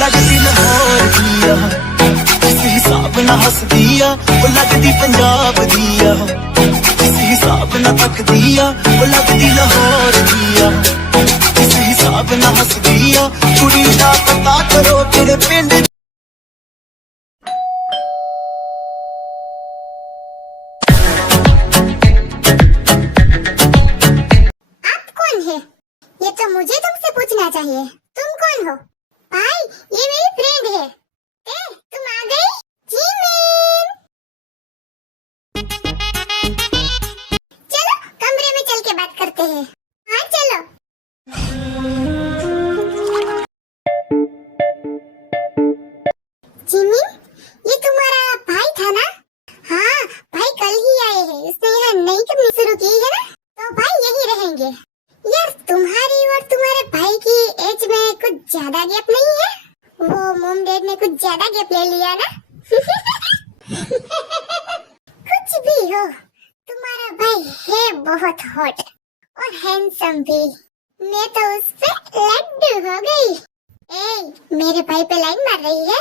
लगदी लाहौर दिया जिस हिसाब ना हस दिया वो लगदी पंजाब दिया जिस हिसाब ना तक दिया वो लगदी लाहौर दिया जिस हिसाब ना हस दिया कुड़ी दा पता करो तेरे पिंड ये तो मुझे तुमसे पूछना चाहिए, तुम कौन हो? भाई, ये मेरी फ्रेंड है। तुम आ गई? जिमिन, चलो कमरे में चल के बात करते हैं। हाँ चलो। जिमिन, ये तुम्हारा भाई था ना? हाँ, भाई कल ही आए हैं। उसने यहाँ नई कंपनी शुरू की है ना, तो भाई यही रहेंगे। यार, तुम्हारी और तुम्हारे भाई की एज में कुछ ज्यादा गैप नहीं है? वो मॉम डैड ने कुछ ज्यादा गैप ले लिया ना? कुछ भी हो, तुम्हारा भाई है बहुत हॉट और हैंडसम भी। मैं तो उस पे लड्डू हो गई। मेरे भाई पे लाइन मार रही है?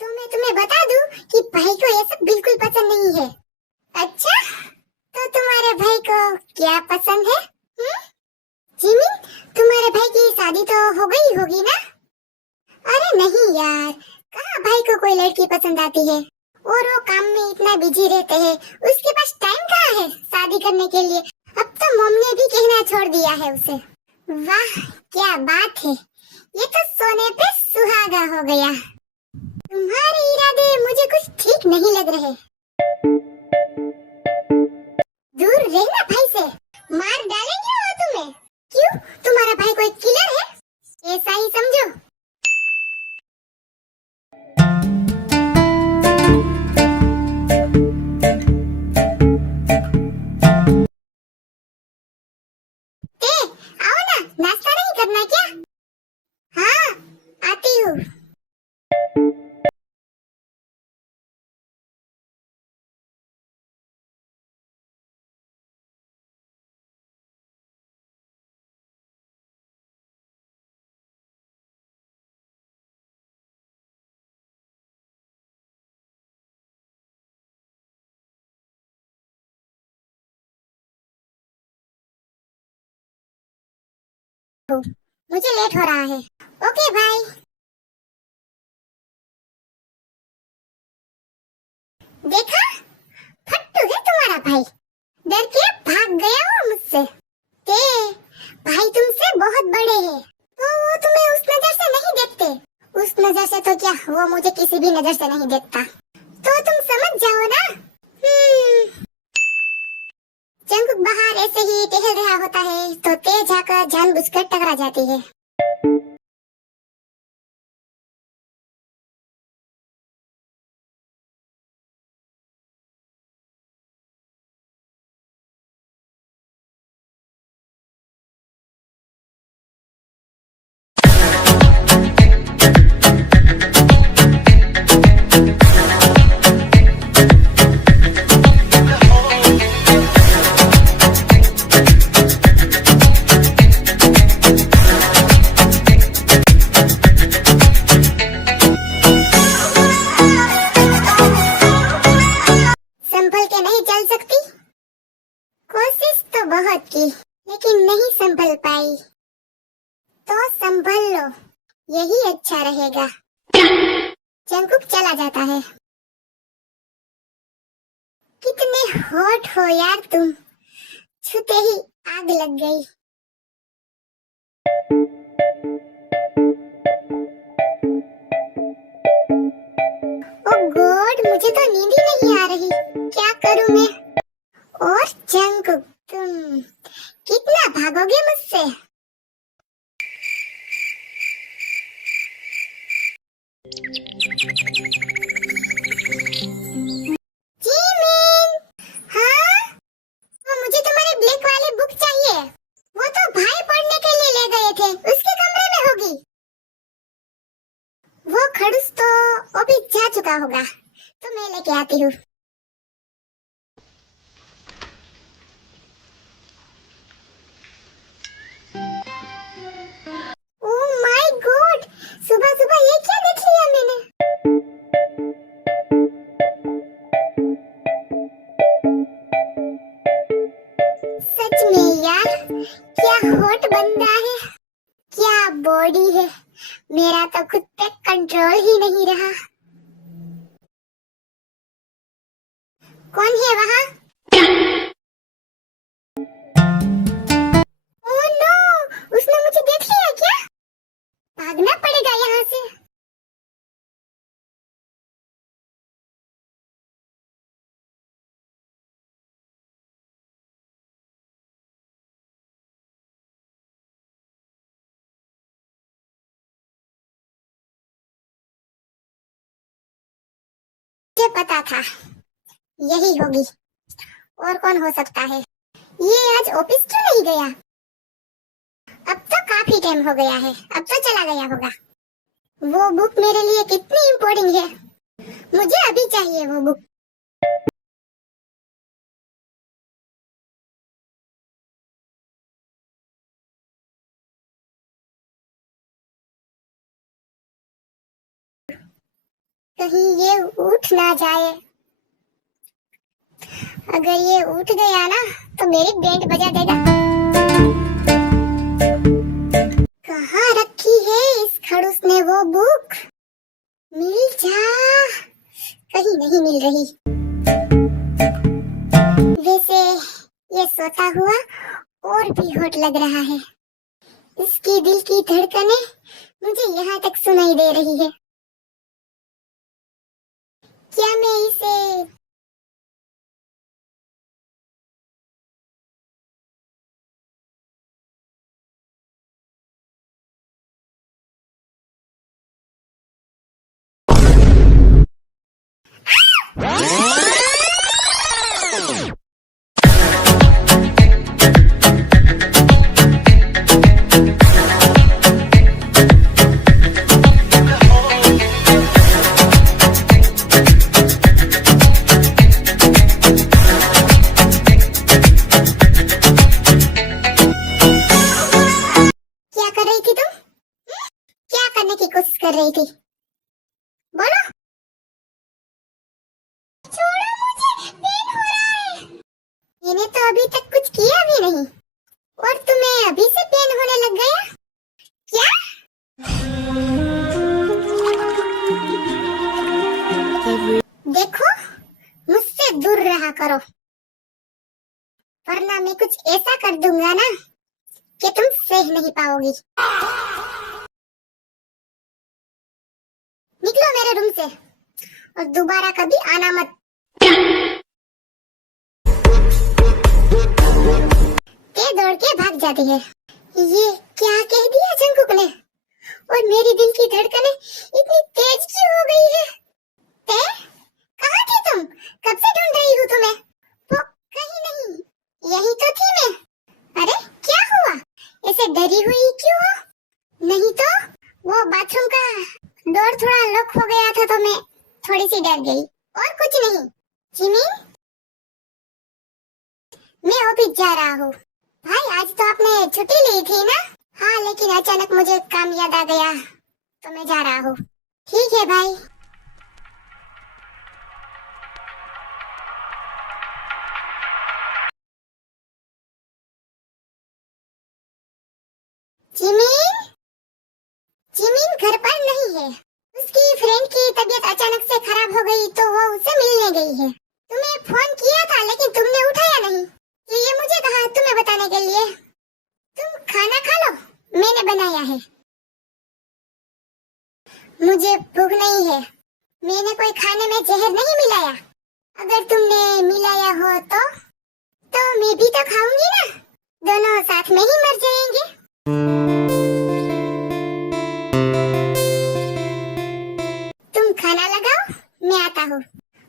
तो मैं तुम्हें बता दूं कि भाई को ये सब बिल्कुल पसंद नहीं है। अच्छा, तो तुम्हारे भाई को क्या पसंद है? जिमिन, तुम्हारे भाई की शादी तो हो गई होगी ना? अरे नहीं यार, कहाँ भाई को कोई लड़की पसंद आती है, और वो काम में इतना बिजी रहते हैं, उसके पास टाइम कहाँ है शादी करने के लिए। अब तो मम्मी ने भी कहना छोड़ दिया है उसे। वाह, क्या बात है, ये तो सोने पे सुहागा हो गया। तुम्हारे इरादे मुझे कुछ ठीक नहीं लग रहे। दूर रहना भाई से, मार डालेंगे वो तुम्हें। क्यों, तुम्हारा भाई कोई किलर है? ऐसा ही समझो। आओ ना, नाश्ता नहीं करना क्या? हाँ, आती हूँ। मुझे लेट हो रहा है। Okay bye. देखा, फट्टू है तुम्हारा भाई, डर के भाग गया वो मुझसे। भाई तुमसे बहुत बड़े हैं, तो वो तुम्हें उस नजर से नहीं देखते। उस नजर से तो क्या, वो मुझे किसी भी नजर से नहीं देखता। तो तुम समझ जाओ ना। जंगुक बाहर ऐसे ही टहल रहा होता है तो तेज आकर जानबूझकर टकरा जाती है। संभल के नहीं चल सकती? कोशिश तो बहुत की, लेकिन नहीं संभल पाई। तो संभल लो, यही अच्छा रहेगा। जंगुक चला जाता है। कितने हॉट हो यार तुम, छूते ही आग लग गई। ओ गॉड, मुझे तो नींद ही नहीं आ रही, क्या करूं मैं? और जंगुक, तुम कितना भागोगे मुझसे? जिमिन, हाँ? मुझे तुम्हारी ब्लैक वाली बुक चाहिए। वो तो भाई पढ़ने के लिए ले गए थे, उसके कमरे में होगी। वो खड़ूस तो अभी जा चुका होगा, तो मैं लेके आती हूँ। ओह माय गॉड, है, क्या बॉडी है, मेरा तो खुद पे कंट्रोल ही नहीं रहा। कौन है वहाँ? ओह नो, उसने मुझे देख लिया क्या? भागना पड़ेगा यहाँ से। मुझे पता था यही होगी, और कौन हो सकता है। ये आज ऑफिस क्यों नहीं गया? अब तो काफी टाइम हो गया है, अब तो चला गया होगा। वो बुक मेरे लिए कितनी इम्पोर्टेंट है, मुझे अभी चाहिए वो बुक। कहीं ये उठ ना जाए। अगर ये उठ गया ना तो मेरी बैंड बजा देगा। कहाँ रखी है इस खड़ूस ने वो बुक? मिल जा। कहीं नहीं मिल रही। वैसे ये सोता हुआ और भी हॉट लग रहा है। इसकी दिल की धड़कनें मुझे यहाँ तक सुनाई दे रही है। क्या मैं इसे क्या कर रही थी तुम? क्या करने की कोशिश कर रही थी? बोलो। छोड़ो मुझे, पेन हो रहा है। मैंने तो अभी तक कुछ किया भी नहीं और तुम्हें अभी से पेन होने लग गया? क्या? देखो, मुझसे दूर रहा करो, वरना मैं कुछ ऐसा कर दूंगा ना कि तुम सह नहीं पाओगी। निकलो मेरे रूम से और दोबारा कभी आना मत। ते दौड़ के भाग जाती है। ये क्या कह दिया जंकुक ने? और मेरी दिल की धड़कनें इतनी तेज क्यों हो गई है? ते, कहाँ थी तुम? कब से ढूंढ रही हूँ तुम्हें। वो कहीं नहीं, यही तो थी मैं। अरे क्या हुआ, ऐसे डरी हुई क्यों हो? नहीं तो वो बाथरूम का डोर थोड़ा लॉक हो गया था तो मैं थोड़ी सी डर गई, और कुछ नहीं। जिमिन, मैं ऑफिस जा रहा हूँ। भाई आज तो आपने छुट्टी ली थी ना? हाँ लेकिन अचानक मुझे काम याद आ गया तो मैं जा रहा हूँ। ठीक है भाई। जिमिन, जिमिन घर पर नहीं है। उसकी फ्रेंड की तबीयत अचानक से खराब हो गई तो वो उससे मिलने गई है। तुम्हें फोन किया था लेकिन तुमने उठाया नहीं, तो ये मुझे कहा तुम्हें बताने के लिए। तुम खाना खा लो, मैंने बनाया है। मुझे भूख नहीं है, मैंने कोई खाने में जहर नहीं मिलाया। अगर तुमने मिलाया हो तो मैं भी तो खाऊंगी ना, दोनों साथ में ही मर जाएंगे। तुम खाना लगाओ, मैं आता हूँ।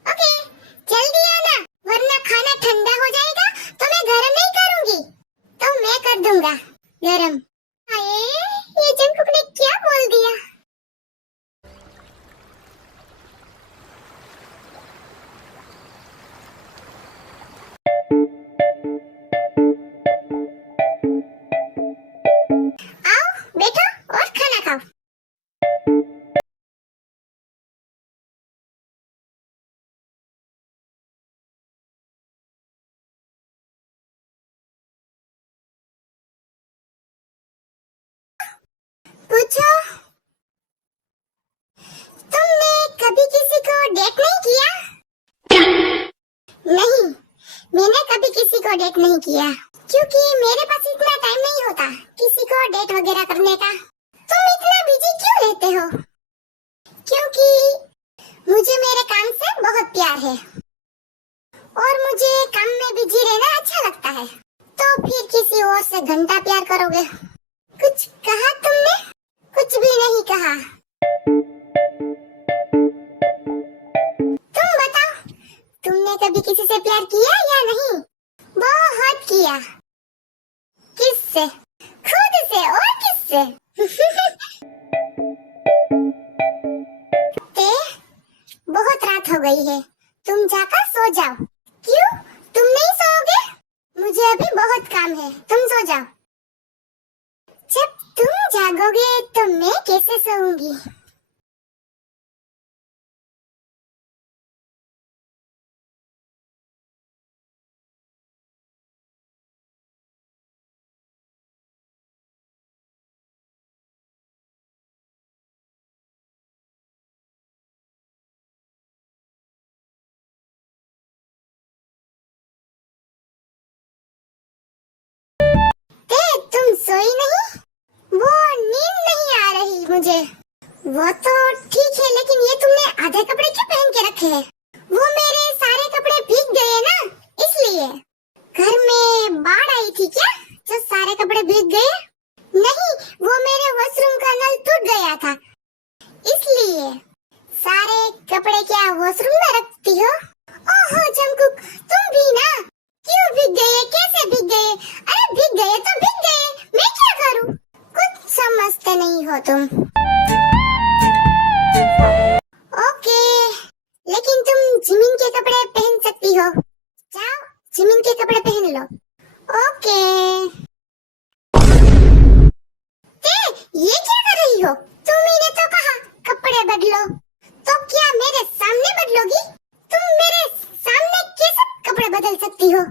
ओके, जल्दी आना, वरना खाना ठंडा हो जाएगा तो मैं गरम नहीं करूंगी, तो मैं कर दूंगा गरम। अरे ये जंकुक ने क्या बोल दिया? आओ बैठो और खाना खाओ। मैंने कभी किसी को डेट नहीं किया क्योंकि मेरे पास इतना टाइम नहीं होता किसी को डेट वगैरह करने का। तुम इतना बिजी क्यों रहते हो? क्योंकि मुझे मेरे काम से बहुत प्यार है और मुझे काम में बिजी रहना अच्छा लगता है। तो फिर किसी और से घंटा प्यार करोगे? कुछ कहा तुमने? कुछ भी नहीं कहा। तुम बताओ, तुमने कभी किसी से प्यार किया या नहीं? बहुत किया। किससे? खुद से। और किससे? बहुत रात हो गई है, तुम जाकर सो जाओ। क्यों, तुम नहीं सोओगे? मुझे अभी बहुत काम है, तुम सो जाओ। जब तुम जागोगे तो मैं कैसे सोऊंगी? तुम सोई नहीं? वो नींद नहीं आ रही मुझे। वो तो ठीक है, लेकिन ये तुमने आधे कपड़े क्यों पहन के रखे हैं? वो मेरे सारे कपड़े भीग गए ना, इसलिए। घर में बाढ़ आई थी क्या जो सारे कपड़े भीग गए? नहीं, वो मेरे वॉशरूम का नल टूट गया था, इसलिए। सारे कपड़े क्या वॉशरूम में रखती हो? ओहो जंगकुक, तुम भी ना। क्यों भीग गए? कैसे भीग गए? अरे भीग गए तो भीग गए, मैं क्या करूं? कुछ समझते नहीं हो तुम। ओके, लेकिन तुम जिमिन के कपड़े पहन सकती हो। जाओ, जिमिन के कपड़े पहन लो। ओके। ये क्या कर रही हो? तुमने तो कहा कपड़े बदलो, तो क्या मेरे सामने बदलोगी? तुम मेरे सामने कैसे कपड़े बदल सकती हो?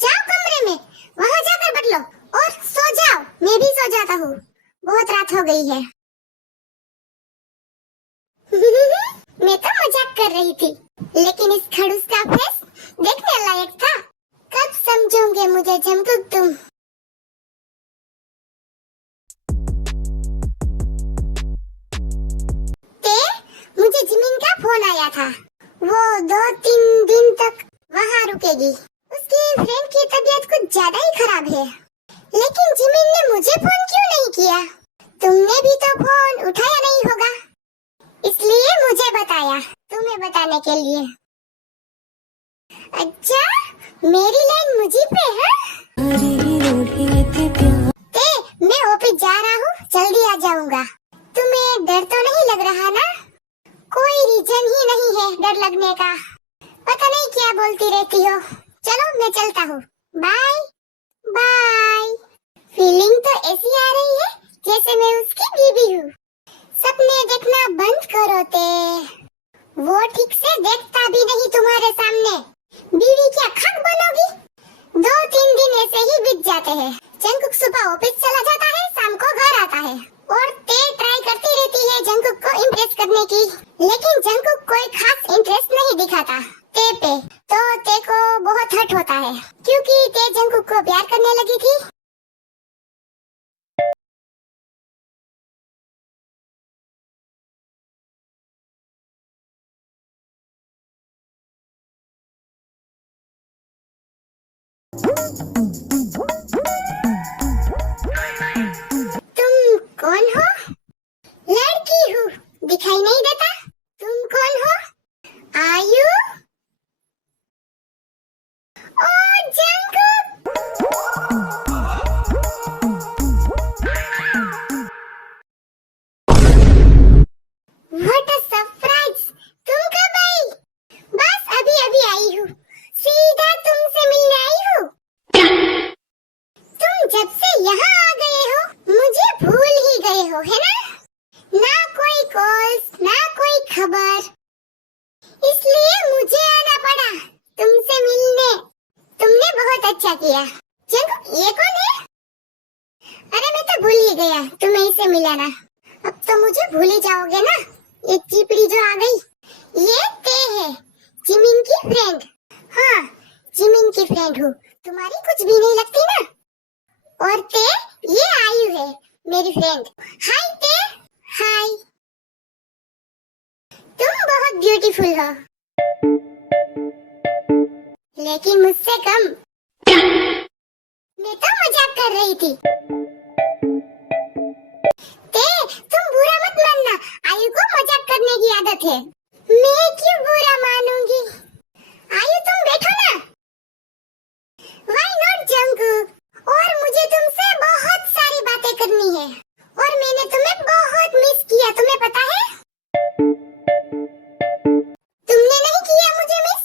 जाओ कमरे में, वहाँ जाकर बदलो और सो जाओ। मैं भी सो जाता हूँ, बहुत रात हो गई है। मैं तो मजाक कर रही थी, लेकिन इस खड़ूस का फेस देखने लायक था। कब समझोगे मुझे जंगकुक तुम? मुझे जिमिन का फोन आया था। वो 2-3 दिन तक वहाँ रुकेगी। उसकी फ्रेंड की तबीयत कुछ ज्यादा ही खराब है। लेकिन जिमिन ने मुझे फोन क्यों नहीं किया? तुमने भी तो फोन उठाया नहीं होगा, इसलिए मुझे बताया, तुम्हें बताने के लिए। अच्छा, मेरी लाइन मुझे पे है? मैं ऑफिस जा रहा हूँ, जल्दी आ जाऊंगा। तुम्हें डर तो नहीं लग रहा ना? कोई रीजन ही नहीं है डर लगने का। पता नहीं क्या बोलती रहती हो। चलो मैं चलता हूँ, बाय बाय। फीलिंग तो ऐसी आ रही है जैसे मैं उसकी बीवी हूँ। सपने देखना बंद करो ते। वो ठीक से देखता भी नहीं तुम्हारे सामने। बीवी क्या खाक बनोगी? 2-3 दिन ऐसे ही बीत जाते हैं। जंगकुक सुबह ऑफिस चला जाता है, शाम को घर आता है और ते ट्राई करती रहती है जंगकुक को इम्प्रेस करने की, लेकिन जंगकुक कोई खास इंटरेस्ट नहीं दिखाता ते पे। तो ते को बहुत हर्ट होता है क्योंकि ते जंगकुक को प्यार करने लगी थी। तुम कौन हो? लड़की हूँ, दिखाई नहीं देता? तुम कौन हो? आयु? ओ जंगकुक! What a surprise! तुम कब आई? बस अभी अभी आई हूँ, सीधा तुमसे मिलने आई हूँ। तुम जब से यहाँ आ गए हो, मुझे भूल ही गए हो, है ना? ना कोई कॉल्स, ना कोई खबर, इसलिए मुझे आना पड़ा तुमसे मिलने। तुमने बहुत अच्छा किया। जंगकुक, ये कौन है? अरे मैं तो भूल ही गया तुम्हें इसे मिलाना। अब तो मुझे भूल ही जाओगे ना? ये चिपड़ी जो आ गई, ये ते है। जिमिन की फ्रेंड। हाँ, जिमिन की फ्रेंड हूँ। तुम्हारी कुछ भी नहीं लगती ना। और ते, ये आयु है मेरी फ्रेंड। हाय ते। हाय। तुम बहुत ब्यूटीफुल हो, लेकिन मुझसे कम। मैं तो मजाक कर रही थी। ते, तुम बुरा मत मानना, आयु को मजाक करने की आदत है। मैं क्यों बुरा मानूंगी? आयु तुम बैठो ना। Why not Jungkook? और मुझे तुमसे बहुत सारी बातें करनी है, और मैंने तुम्हें बहुत मिस किया, तुम्हें पता है? तुमने नहीं किया मुझे मिस?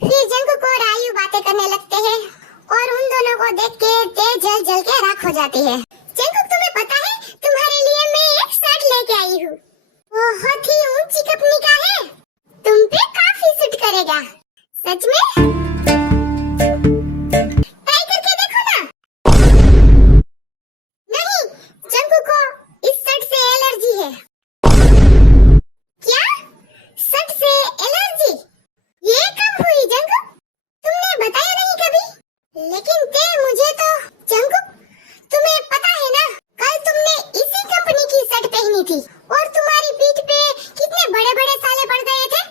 फिर जंकुक और आयु बातें करने लगते हैं, और उन दोनों को देख के ते जल जल के राख हो जाती है। जंकुक, तुम्हें पता है, तुम्हारे लिए मैं एक शर्ट लेके आई हूँ। बहुत ही ऊंची कंपनी का है, तुम पे काफी सूट करेगा। सच में? ट्राई करके देखो ना। नहीं, जंकुक को इस शर्ट से एलर्जी है। क्या? शर्ट से एलर्जी? ये कब हुई जंकुक? तुमने बताया नहीं कभी। लेकिन ते, मुझे तो जंकुक, तुम्हें पता है ना, कल तुमने इसी कंपनी की शर्ट पहनी थी, और तुम्हारी पीठ पे कितने बड़े बड़े छाले पड़ गए थे।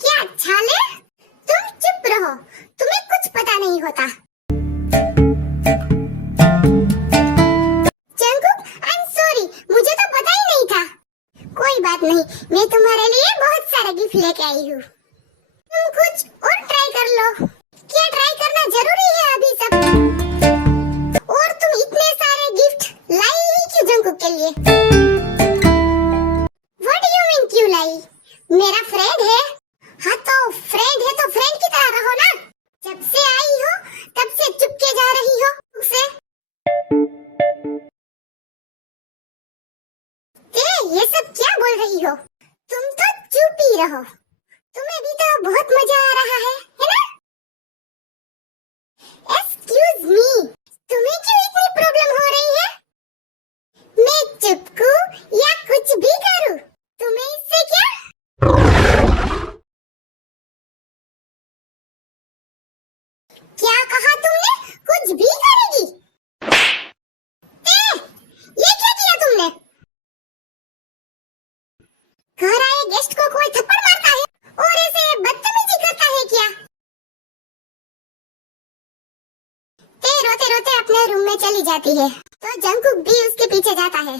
क्या छाले? तुम चुप रहो, तुम्हें कुछ पता नहीं होता। जंकुक, आई एम सॉरी, मुझे तो पता ही नहीं था। कोई बात नहीं, मैं तुम्हारे लिए बहुत सारा गिफ्ट लेके आई हूँ। तुम कुछ और ट्राई कर लो। क्या ट्राई करना जरूरी है अभी सब? और तुम इतने सारे गिफ्ट लाई ही क्यों जंकुक के लिए? What do you mean क्यों लाई? मेरा फ्रेंड है। हाँ तो फ्रेंड है तो फ्रेंड की तरह रहो ना। जब से आई हो तब से चुपके जा रही हो उसे। ये सब क्या बोल रही हो? तुम तो चुप ही रहो। तुम्हें भी तो बहुत मजा आ रहा है ना? Excuse me, तुम्हें क्यों इतनी प्रॉब्लम हो रही है? मैं चुपकू या कुछ भी करूं, तुम्हें इससे क्या? क्या कहा तुमने? कुछ भी करेगी? ये क्या किया तुमने? घर आए गेस्ट को कोई थप्पड़ मारता है और ऐसे बदतमीजी करता है क्या? ते रोते रोते अपने रूम में चली जाती है, तो जंकुक भी उसके पीछे जाता है।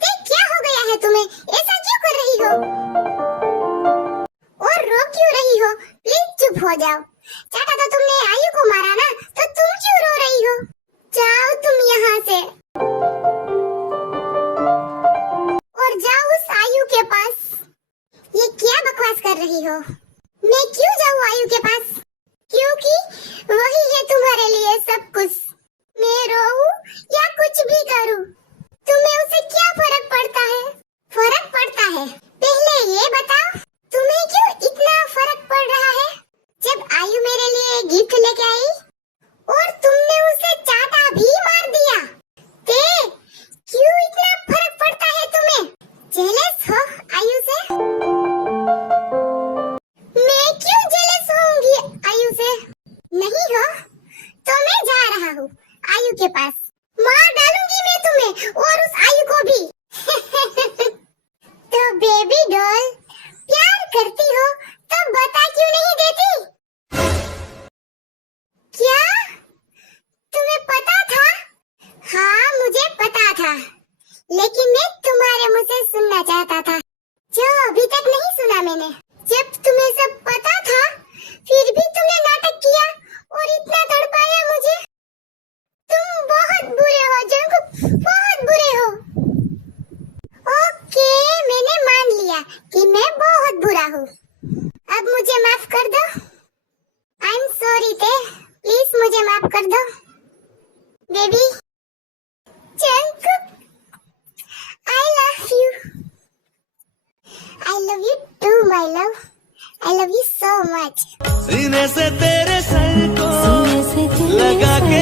ते, क्या हो गया है तुम्हें? ऐसा क्यों कर रही हो? और रो क्यों रही हो? प्लीज चुप हो जाओ। चाटा तो तुमने आयु को मारा ना, तो तुम क्यों रो रही हो? जाओ तुम यहाँ से, और जाओ उस आयु के पास। ये क्या बकवास कर रही हो? मैं क्यों जाऊँ आयु के पास? क्योंकि वही है तुम्हारे लिए सब कुछ। मैं रोऊं या कुछ भी करूं, तुम्हें उसे क्या फर्क पड़ता है? फर्क पड़ता है? पहले ये बताओ, तुम्हें क्यों इतना फर्क पड़ रहा है? जब आयु मेरे लिए गिफ्ट लेके आई और तुमने उसे चाटा भी मार दिया, ते क्यों इतना फर्क पड़ता है तुम्हें? जेलस हो आयु से? मैं क्यों जेलस होऊंगी आयु से? नहीं हो तो मैं जा रहा हूँ आयु के पास। मार डालूंगी मैं तुम्हें और उस आयु को भी। तो बेबी डॉल, प्यार करती हो तो बता क्यों नहीं देती? क्या तुम्हें पता था? हाँ, मुझे पता था, लेकिन मैं तुम्हारे मुंह से सुनना चाहता था, जो अभी तक नहीं सुना मैंने। जब तुम्हें सब पता था, फिर भी तुमने नाटक किया और इतना तड़पाया मुझे। तुम बहुत बुरे हो जंकुक, बहुत बुरे हो। ओके, मैंने मान लिया कि मैं बहुत बुरा हूँ। अब मुझे माफ कर दो। सीने से तेरे सर को सीने से तेरे लगा सर के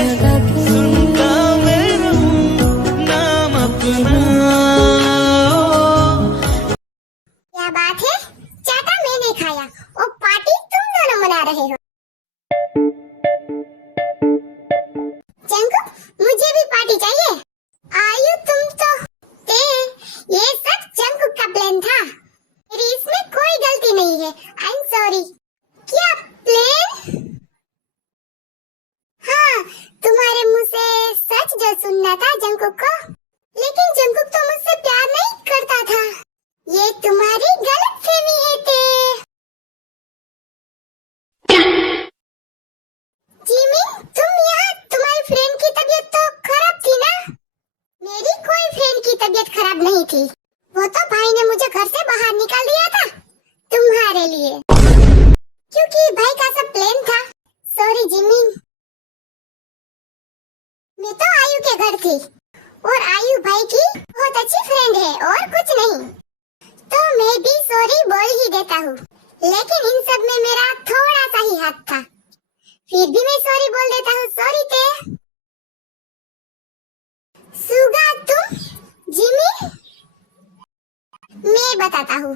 लगा के सुनता मैं रहूं नाम अपना। क्या बात है, चाटा मैंने खाया और पार्टी तुम दोनों मना रहे हो। जंकुक, मुझे भी पार्टी चाहिए। आयु तुम तो ते, ये सब जंकुक का प्लान था। मेरी इसमें कोई गलती नहीं है। I am sorry. क्या प्लान? हाँ, तुम्हारे मुंह से सच जो सुनना था जंकुक को, लेकिन जंकुक तो मुझसे प्यार नहीं करता था। ये तुम्हारी गलतफहमी है ते। जिमिन, तुम यहाँ, तुम्हारी फ्रेंड की तबीयत तो खराब थी ना? मेरी कोई फ्रेंड की तबीयत खराब नहीं थी। वो तो भाई ने मुझे घर से बाहर निकाल दिया था तुम्हारे लिए, क्योंकि भाई का सब प्लान था। Sorry Jimin. मैं तो आयु के घर थी और आयु भाई की बहुत अच्छी फ्रेंड है और कुछ नहीं। तो मैं भी सॉरी बोल ही देता हूँ, लेकिन इन सब में मेरा थोड़ा सा ही हाथ था। फिर भी मैं सॉरी बोल देता हूँ। सॉरी ते। सुगा तुम, जिमिन, मैं बताता हूँ।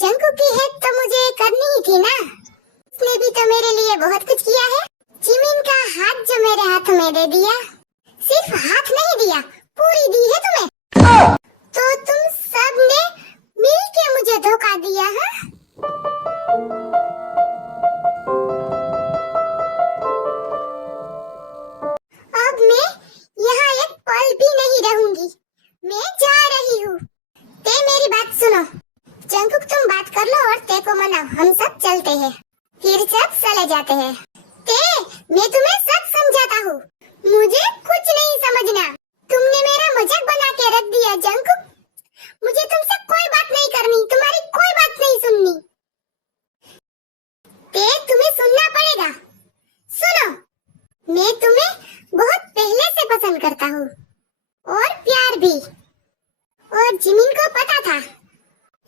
जंकुक की हेल्प तो मुझे करनी ही थी ना। उसने भी तो मेरे लिए बहुत कुछ किया है। जिमिन का हाथ जो मेरे हाथ में दे दिया, सिर्फ हाथ नहीं दिया, पूरी दी है तुम्हें। तो तुम सब ने मिल के मुझे धोखा दिया है। अब मैं यहाँ एक पल भी नहीं रहूंगी। मैं जा रही हूँ। ते मेरी बात सुनो। जंकुक तुम बात कर लो और ते को मनाओ। हम सब चलते हैं, फिर सब चले जाते हैं। ते, मैं तुम्हें सब समझाता हूँ, मुझे कुछ नहीं समझना। तुमने मेरा मजाक बना के रख दिया जंकुक। मुझे तुमसे कोई बात नहीं करनी, तुम्हारी कोई बात नहीं सुननी। ते, तुम्हें सुनना पड़ेगा। सुनो, मैं तुम्हें बहुत पहले से पसंद करता हूँ और प्यार भी। और जिमिन को पता था,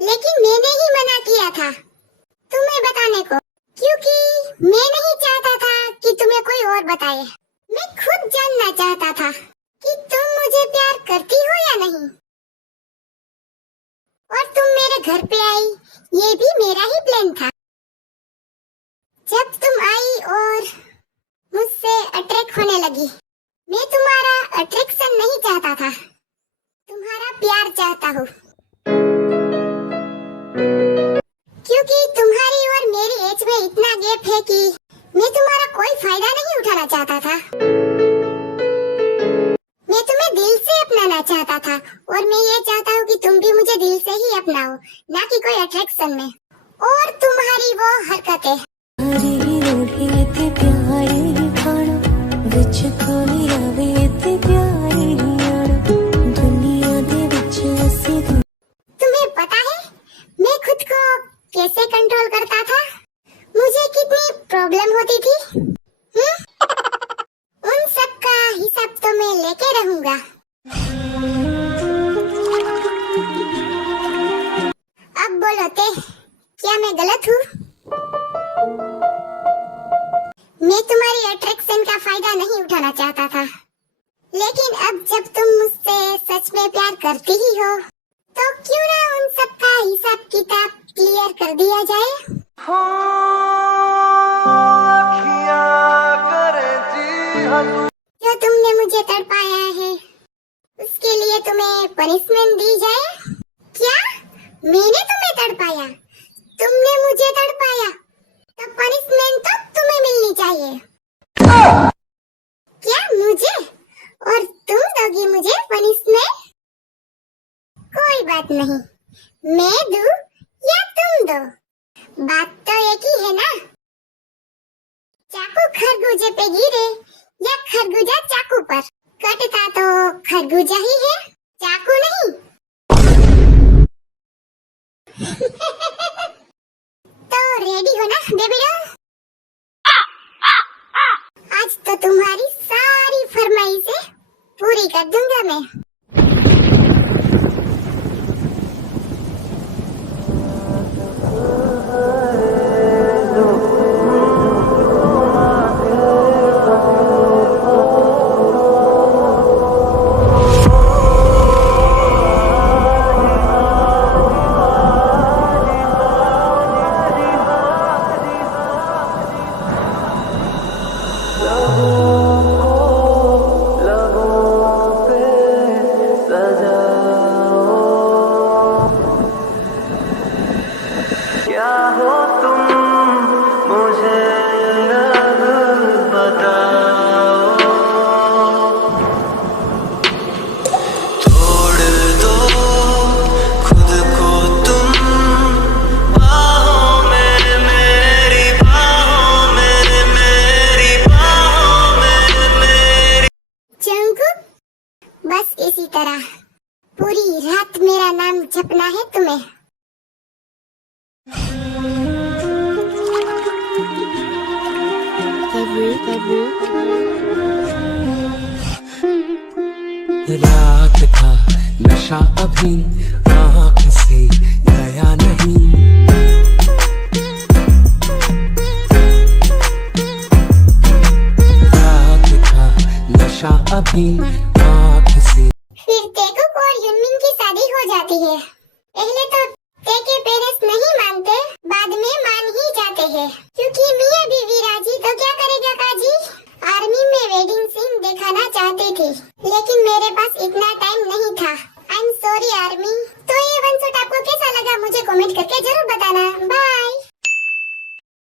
लेकिन मैंने ही मना किया था तुम्हें बताने को, क्योंकि मैं नहीं चाहता था कि तुम्हें कोई और बताए। मैं खुद जानना चाहता था कि तुम मुझे प्यार करती हो या नहीं। और तुम मेरे घर पे आई, ये भी मेरा ही प्लान था। जब तुम आई और मुझसे अट्रैक्ट होने लगी, मैं तुम्हारा अट्रैक्शन नहीं चाहता था, तुम्हारा प्यार चाहता हूँ। क्योंकि तुम्हारी और मेरी एज में इतना गैप है कि मैं तुम्हारा कोई फायदा नहीं उठाना चाहता था। मैं तुम्हें दिल से अपनाना चाहता था और मैं ये चाहता हूँ कि तुम भी मुझे दिल से ही अपनाओ, ना कि कोई अट्रैक्शन में। और तुम्हारी वो हरकतें, हरी रोटी ते प्यारी खाना विच कोली आवे ते प्यारी आना दुनिया दे विच असी। तुम्हें पता है मैं खुद को कैसे कंट्रोल करता था? मुझे कितनी प्रॉब्लम होती थी। उन सब का हिसाब तो मैं लेके रहूंगा। अब बोलो ते, क्या मैं गलत हूँ? मैं तुम्हारी अट्रैक्शन का फायदा नहीं उठाना चाहता था, लेकिन अब जब तुम मुझसे सच में प्यार करती ही हो, तो क्यों ना उन सब का हिसाब किताब क्लियर कर दिया जाए। जो तुमने मुझे तड़पाया है, उसके लिए तुम्हें पनिशमेंट दी जाए। क्या मैंने तुम्हें तड़पाया? तुमने मुझे तड़पाया, तो पनिशमेंट तो तुम्हें मिलनी चाहिए। क्या मुझे? और तुम दोगी मुझे पनिशमेंट? कोई बात नहीं, मैं दूं या तुम दो, बात तो एक ही है ना। चाकू खरबूजे पे गिरे या खरबूजा चाकू पर, कटता तो खरबूजा ही है, चाकू नहीं। तो रेडी हो ना बेबी डॉल? आज तो तुम्हारी सारी फरमाइशें पूरी कर दूंगा मैं। बस इसी तरह पूरी रात मेरा नाम जपना है तुम्हें। रात का नशा अभी आँख से गया नहीं, रात का नशा अभी आँख से। फिर तेकुक और युनमिन की शादी हो जाती है। पहले तो ते के पेरेंट्स नहीं मानते, बाद में मान ही जाते हैं, क्योंकि मियां बीवी राजी तो क्या करेगा काजी। आर्मी में वेडिंग सीन दिखाना चाहते थे, लेकिन मेरे पास इतना टाइम नहीं था। I am sorry army. तो ये वन शॉट आपको कैसा लगा मुझे कमेंट करके जरूर बताना।